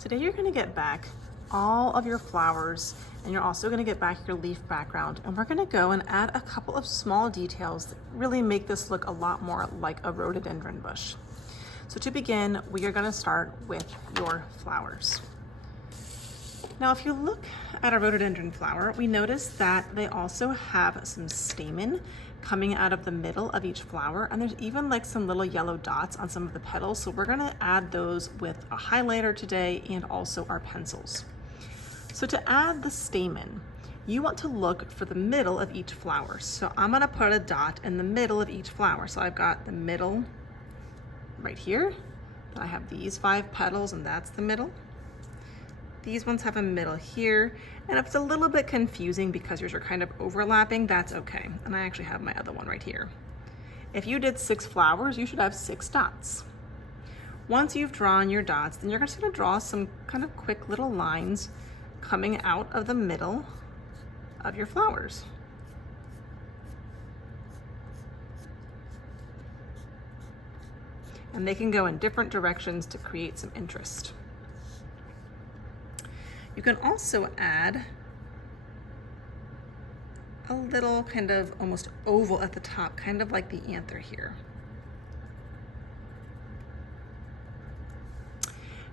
Today you're going to get back all of your flowers, and you're also going to get back your leaf background, and we're going to go and add a couple of small details that really make this look a lot more like a rhododendron bush. So to begin, we are going to start with your flowers. Now if you look at a rhododendron flower, we notice that they also have some stamen coming out of the middle of each flower, and there's even like some little yellow dots on some of the petals. So we're gonna add those with a highlighter today and also our pencils. So to add the stamen, you want to look for the middle of each flower. So I'm gonna put a dot in the middle of each flower. So I've got the middle right here. Then I have these 5 petals, and that's the middle. These ones have a middle here, and if it's a little bit confusing because yours are kind of overlapping, that's okay. And I actually have my other one right here. If you did 6 flowers, you should have 6 dots. Once you've drawn your dots, then you're just gonna draw some kind of quick little lines coming out of the middle of your flowers. And they can go in different directions to create some interest. You can also add a little kind of almost oval at the top, kind of like the anther here.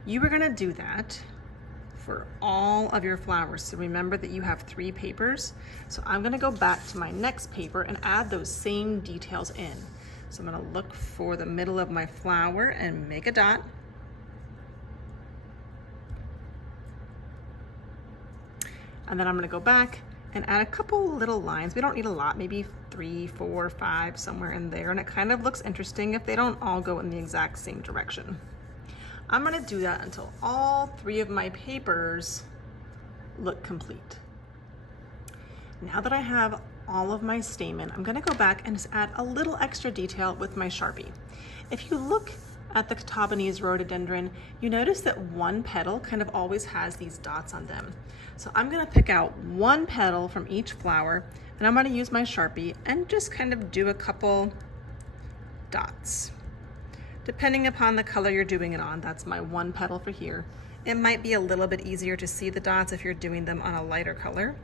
You are gonna do that for all of your flowers. So remember that you have 3 papers. So I'm gonna go back to my next paper and add those same details in. So I'm gonna look for the middle of my flower and make a dot. And then I'm gonna go back and add a couple little lines. We don't need a lot, maybe 3, 4, 5, somewhere in there. And it kind of looks interesting if they don't all go in the exact same direction. I'm gonna do that until all 3 of my papers look complete. Now that I have all of my stamen, I'm gonna go back and just add a little extra detail with my Sharpie. If you look at the Taiwanese rhododendron, you notice that one petal kind of always has these dots on them. So I'm gonna pick out one petal from each flower, and I'm gonna use my Sharpie and just kind of do a couple dots. Depending upon the color you're doing it on, that's my one petal for here. It might be a little bit easier to see the dots if you're doing them on a lighter color.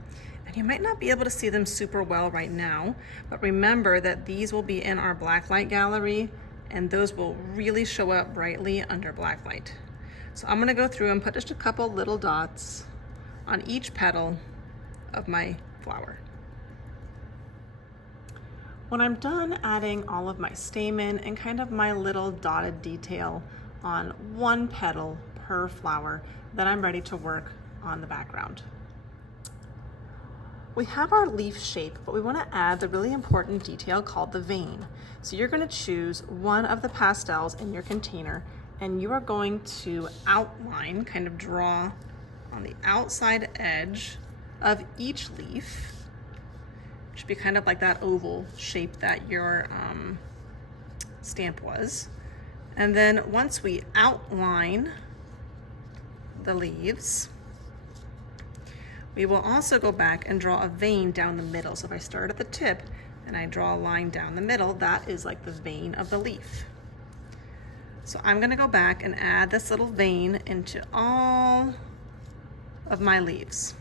And you might not be able to see them super well right now, but remember that these will be in our blacklight gallery, and those will really show up brightly under blacklight. So I'm gonna go through and put just a couple little dots on each petal of my flower. When I'm done adding all of my stamen and kind of my little dotted detail on one petal per flower, then I'm ready to work on the background. We have our leaf shape, but we want to add the really important detail called the vein. So you're going to choose one of the pastels in your container, and you are going to outline, kind of draw on the outside edge of each leaf. It should be kind of like that oval shape that your stamp was. And then once we outline the leaves, we will also go back and draw a vein down the middle. So if I start at the tip and I draw a line down the middle, that is like the vein of the leaf. So I'm gonna go back and add this little vein into all of my leaves.